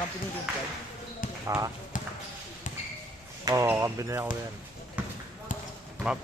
Company din ka? Ha? Oo, company ako yan.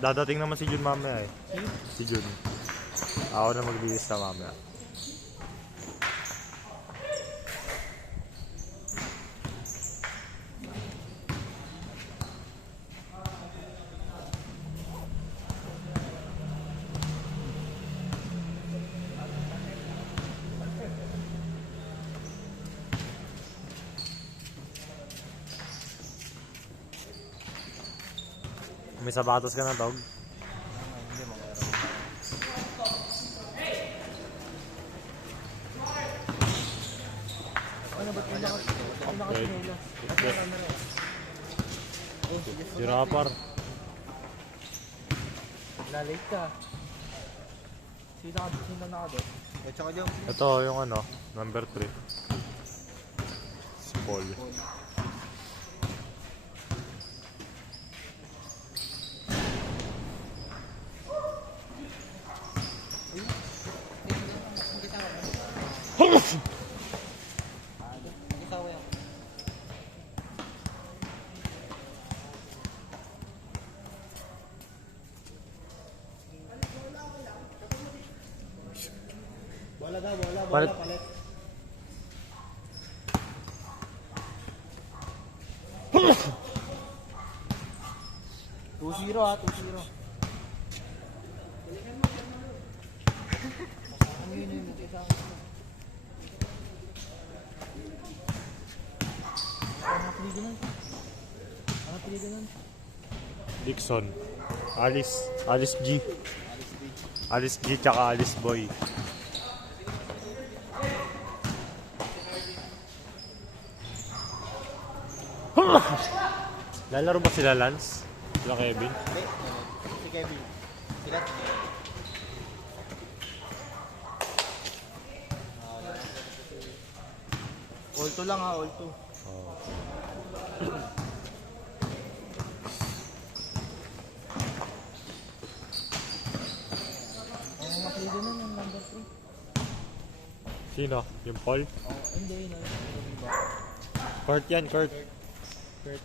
Dadating naman si Jun mamaya eh. Si Jun. Ako na maglilista mamaya. May sapatos ka na, Tog? Hindi mo meron. Ano ba't may nakasinelas? Si Rapper. Lalate ka. Sino nakadot? Tsaka dyan. Ito yung ano, number 3. Si Paul. Wala Palit. palit. 2-0 ha, 2-0. Ano yun yun? Ano piligan nun? Ano piligan nun? Dixon. Alice G. Alice G tsaka Alice Boy. Lalaro ba sila Lance? Sila Kevin? Hindi. Si Kevin. Sikat. All 2 lang ha, all 2. Oh. Ang mga piligan nun yung number 3. Sino? Yung Paul? Hindi, no. Kurt yan, Kurt. Kurt.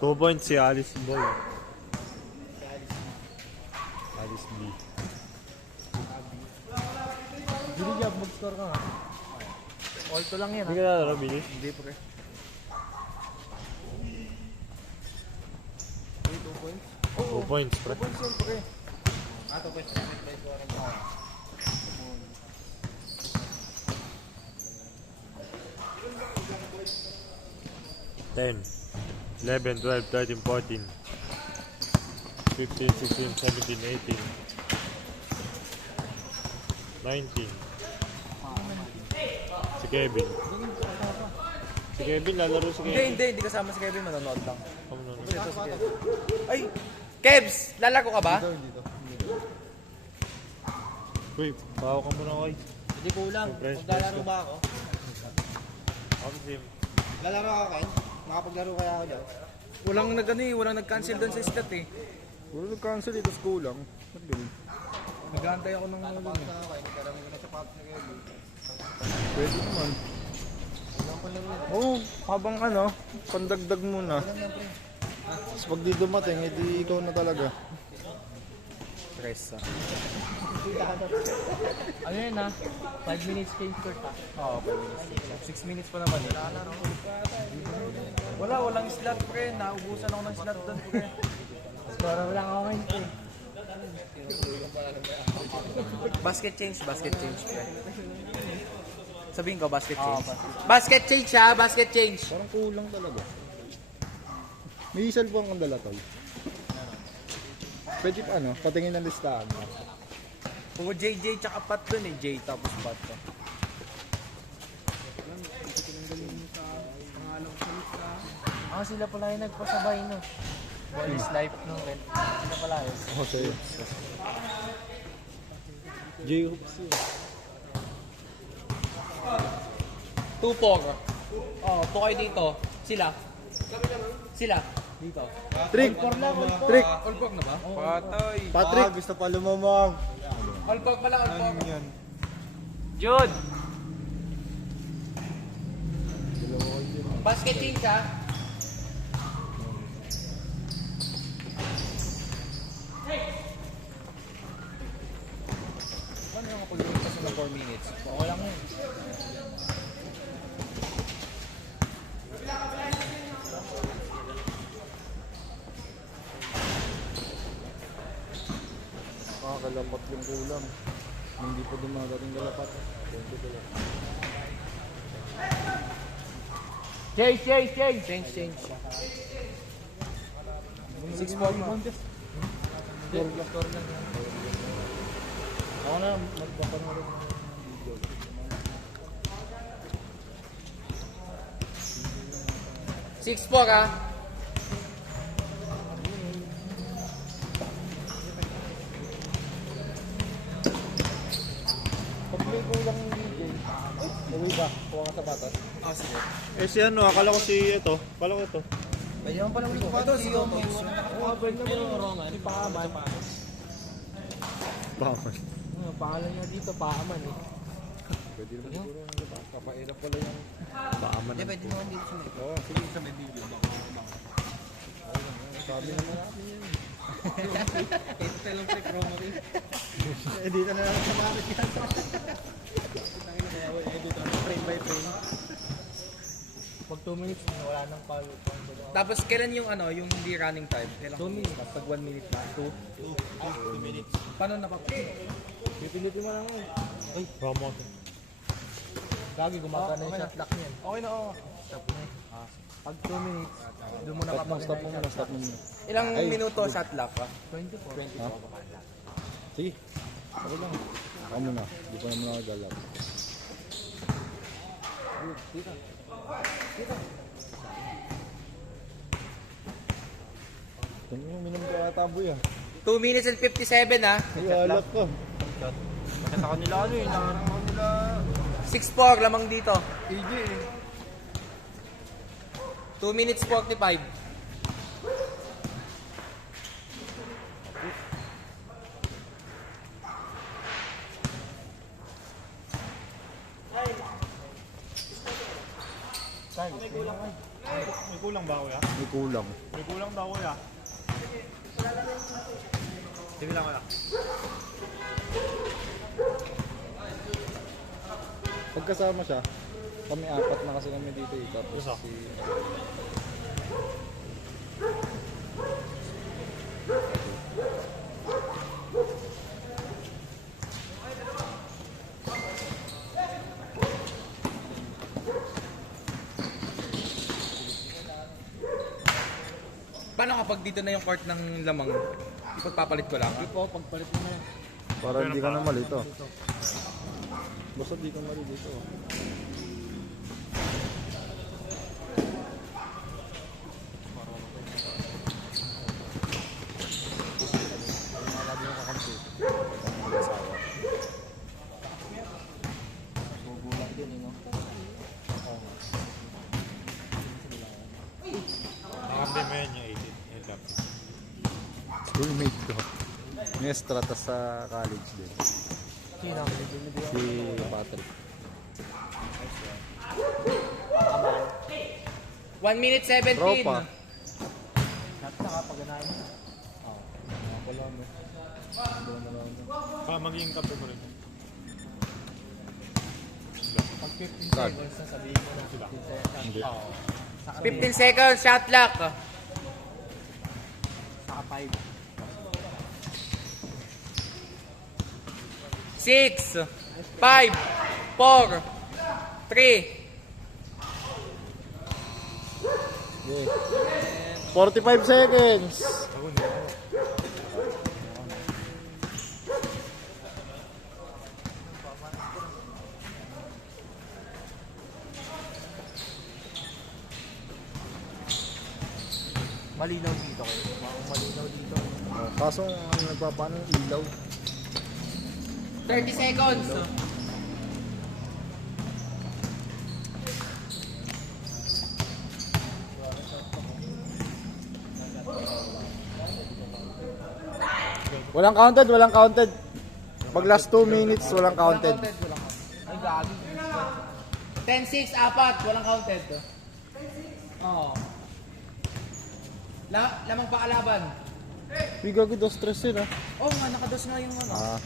2 points si Alice Boy. Alice B. Hindi job, mag-score ka nga. All 2 lang yan ha. Hindi ka lalaro, Billy? Hindi pre. 2 points? 2 points, pre. 2 points yun pre. 2 points. 10, 11, 12, 13, 14, 15, 16, 17, 18, 19. Si Kevin. Si Kevin, lalaro si Kevin. Hindi kasama si Kevin, manonood lang. Ano na? Ito si Kevin. Ay! Kevs! Lalago ka ba? Dito. Uy, bawa ka muna kay. Hindi kulang. Maglalaro ba ako? Ako Jim. Lalaro ako, Ken? Makapaglaro kaya ako dyan? Walang nag-cancel doon sa stat eh. Puro nag-cancel ito, kulang. Nag-aantay ako ng ano doon. Pwede naman. Oo, habang ano, pandagdag muna. Tapos pag di dumating, edi ikaw na talaga. Presa. Ano yun ha? 5 minutes change court ha? Oo, 5 minutes. 6 minutes pa naman eh. Walang slot pre. Naubusan ako ng slot doon pre. Wala ako ngayon pre. Basket change pre. Sabihin ko basket change. Basket change ha, basket change. Parang kulang talaga. May cellphone kang dala, tol. Pwede pa ano, patingin ng listahan mo. Puro JJ tsaka Pat dun eh. J tapos Pat to. Sila pala yung nagpasabay no. Ball is life no. Sila pala yun. Ako sa'yo. J-Hoops yun. 2-4. Oh, to kayo dito. Sila. Dito. Trick! Trick! All-pork na ba? Patay. Patrick! Gusto pa lumamang. All-pork pala, all-pork. Yan. Jude! Basket change ha. Paano yung ako lumipas na 4 minutes? Okay lang yun. Kalapat yung kulang. Hindi pa dumadating kalapat. Change. Change. 6-4 mo. Ako na, magpapanood ng video. 6-4 ha. Pag may kulang yung DJ, uwi ba? Kuha ka sapatos. Oh, sige. Eh si ano, akala ko si ito. Akala ko ito. Pwede naman pala ulit ito. Si Otox. Oo, pwede naman yung Roman. Yung Paaman. Bakit? Pangalan niya dito, Paaman eh. Pwede naman siguro. Kapairap pala yung... Baaman. Hindi, pwede naman dito sa may. Oo, sige sa may video. Sabi naman natin yan. Ito talang trick, Roman eh. Eh, dito na lang sa bakit yan. Dito, frame by frame. Pag 2 minutes, wala nang call. Tapos kailan yung ano, yung hindi running time? 2 minutes. Pag 1 minute na. 2 minutes. Paano napapagod? Pipilitin mo lang eh. Ay, promo. Lagi gumagana yung shot lock niyan. Okay na, oo. Stop na eh. Pag 2 minutes, doon mo na Stop mo muna. Ilang minuto shot lock ka? 24. Ha? Sige. Ako lang. Ako muna. Di pa naman ako galap. Ito yung minum ka taboy ah. 2 minutes and 57 ha. Ay, alak ka. Sa kanila ano eh, nakarang nila 6-4 lamang dito. AJ eh. 2 minutes 45. May kulang ba kuya? May kulang. May kulang daw kuya. Sige lang kuya. Pagkasama siya, kami apat na kasi kami dito eh. Tapos Isa. si... Paano kapag dito na yung court ng lamang? Ipagpapalit ko lang ha? Po, pagpalit mo na yan. Para hindi ka na malito. Basta di ka mali dito. Gugulang din eh no. Nakambi mo yan yung 18. Yung lapis. Schoolmate ko. Nestra tas sa college din. Sino? Si Patrick. 1 minute 17. Tropa. Shot na kapag ganahin mo. Wala mo. Pa magiging kape mo rin. Pag 15 Start. seconds na sabihin mo na 15 seconds. Hindi. Oo. Saka 15 seconds shot lock. Saka 5. 6 5 4 3 Okay. 45 seconds. Malinaw dito kayo. Malinaw dito. Kaso ang nagpapano yung ilaw. 30 seconds. Walang counted, walang counted. Pag last 2 minutes, walang counted. Ay, gagi. 10-6 apat walang counted. Oo. Lamang pa kalaban. May gago 2-3 yun ah. Oo nga, nakados nga yung ano. Ah,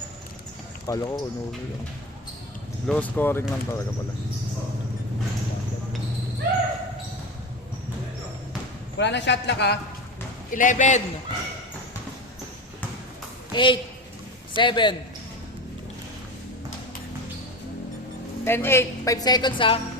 kala ko unuwi lang. Low scoring lang talaga pala. Wala na shot lock ha. 11. 8. 7. 10-8. 5 seconds ha.